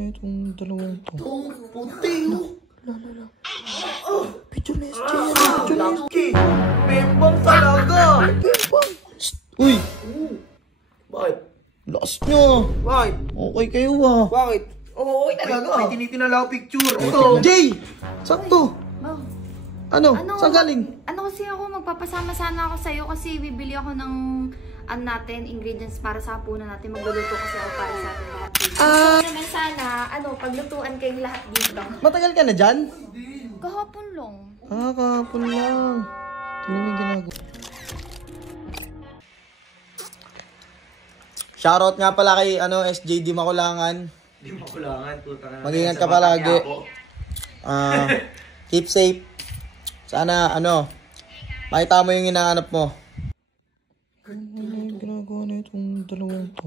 na itong dalawang to? Puti, no? Lala. Picture na SJ. Lucky. Bembang talaga. Bembang. Uy! Bakit? Lakas nyo. Bakit? Okay kayo ah. Bakit? Oo, okay talaga. May tinitinala ko picture. Ito. Jay! Sakto! Ano? Saan galing? Ano kasi ako, magpapasama sana ako sa'yo kasi bibili ako ng natin, ingredients para sa hapunan natin. Magluluto kasi ako para sa atin lahat dito. Gusto ko naman sana, paglutuan kayong lahat dito. Matagal ka na dyan? Kahapon lang. Kahapon lang. Tingnan mo yung ginagawa. Shoutout nga pala kay SJ Di Makulangan. Di makulangan. Mag-ingat ka palagi. Keep safe. Sana makita mo yung hinahanap mo. Ano yung ginagawa na itong dalawang to?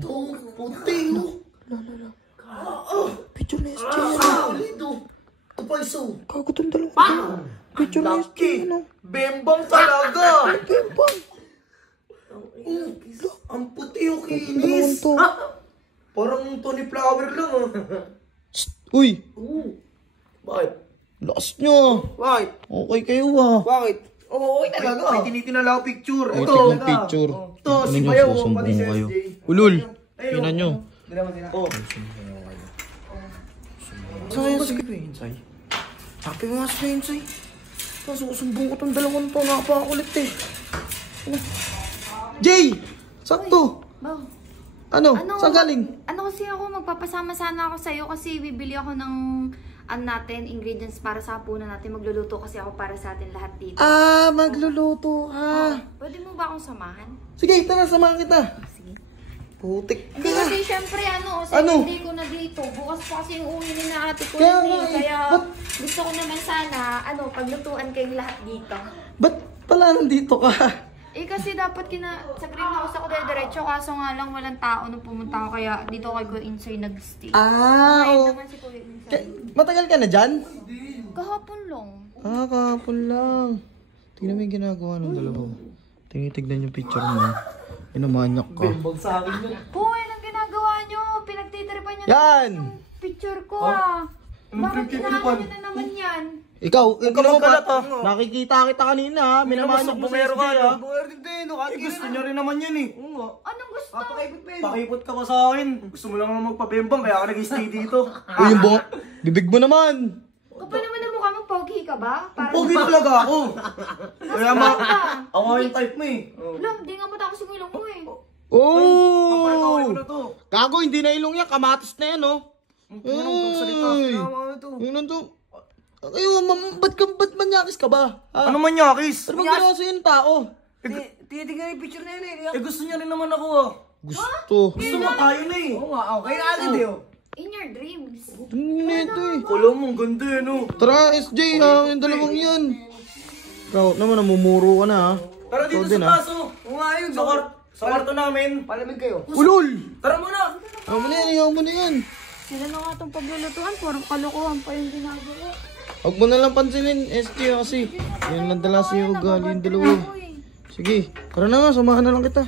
Puti, no? Lala. Picture na SJ. Ito. Ito pa iso. Kago itong dalawang. Picture na SJ. Lucky. Bembang talaga. Bembang. Ang puti yung kinis. Dalawang to. Parang Tony Flower lang, Uy! Bakit? Lakas nyo. Bakit? Okay kayo ah. Bakit? Oo, okay talaga. May tinitinala ko picture. Ito Ito. yung picture. Ito, si Ano nyo, Bayaw, susumbong pati si kayo. SJ. Ulul! Tingnan nyo. Oh. Saan si Pinsay? Sabi ko nga si Pinsay. Susumbong ko tong dalawang to. Napakakulit eh. Jay! Sakto! Ano? Saan galing? Ano kasi ako, magpapasama sana ako sa'yo kasi bibili ako ng natin, ingredients para sa hapunan natin. Magluluto kasi ako para sa atin lahat dito. Magluluto Pwede mo ba akong samahan? Sige, tara, samahan kita. Sige. Putik Hindi ka. kasi syempre hindi ko na dito. Bukas pa kasi yung uwi ni na ate ko. Kaya yun nga eh. Kaya Ba't- gusto ko naman sana, paglutuan kayong lahat dito. Ba't pala nandito ka? Kasi dapat sa greenhouse ako diretso kaso nga lang walang tao nung pumunta ako kaya dito kay Kuya Insoy nag-stay. Oo. Naman si Kuya Insoy. Matagal ka na dyan? Kahapon lang. Kahapon lang. Tingnan mo yung ginagawa ng dalawa. Tinitignan yung picture mo. Inamanyak ka. Bembang sa akin yun. Hoy, anong ginagawa nyo? Pinagtitripan nyo Yan! yung picture ko Bakit pinagtitripan? inaano nyo na naman yan? Ikaw mo magkalat, pa. ah. Nakikita kita kanina ha. Minamanyak mo sa SJ ha. Bumero din, no? Gusto niya rin naman yan, eh. Oo nga. Anong gusto? Pakipot ka pa sa akin. Gusto mo lang naman magpabembang, kaya ka nag-stay dito. Uy, yung bibig mo naman. Kapal naman ang mukha mo, pogi ka ba? Pogi talaga ako. Kaya ako yung type mo, eh. Lang, di nga matako sa ilong mo eh. Oh! Ano to? Gago, hindi na ilong yan. Kamatis na yan, oh. Uy! Ano to? Ano to? Ayo, ba't manyakis ka ba? Ha? Ano man yakis? Ano bang ginawa sa'yo yung tao? Tinitignan yung picture na yun, eh. Gusto niya rin naman ako, Gusto. Gusto mo tayo na, eh. Oo nga, okay na agad, eh. In your dreams. Nito eh. Kulang mo, ang ganda, eh, no? Tara, SJ ha. Yung dalawang yan. Ikaw naman, namumuro ka na ha. Tara dito Ikaw din, sa paso. Oo nga, yun. Sa kwarto namin. Palamig kayo. Ulul! Tara muna. Ayaw mo na yan, ayaw mo na yan. Sila na nga itong paglulutuan, parang kalokohan pa yung ginagawa. Huwag mo na lang pansinin, SJ kasi. Yan lang dala sa'yo ugali yung dalawa. Sige, tara na nga, samahan na lang kita.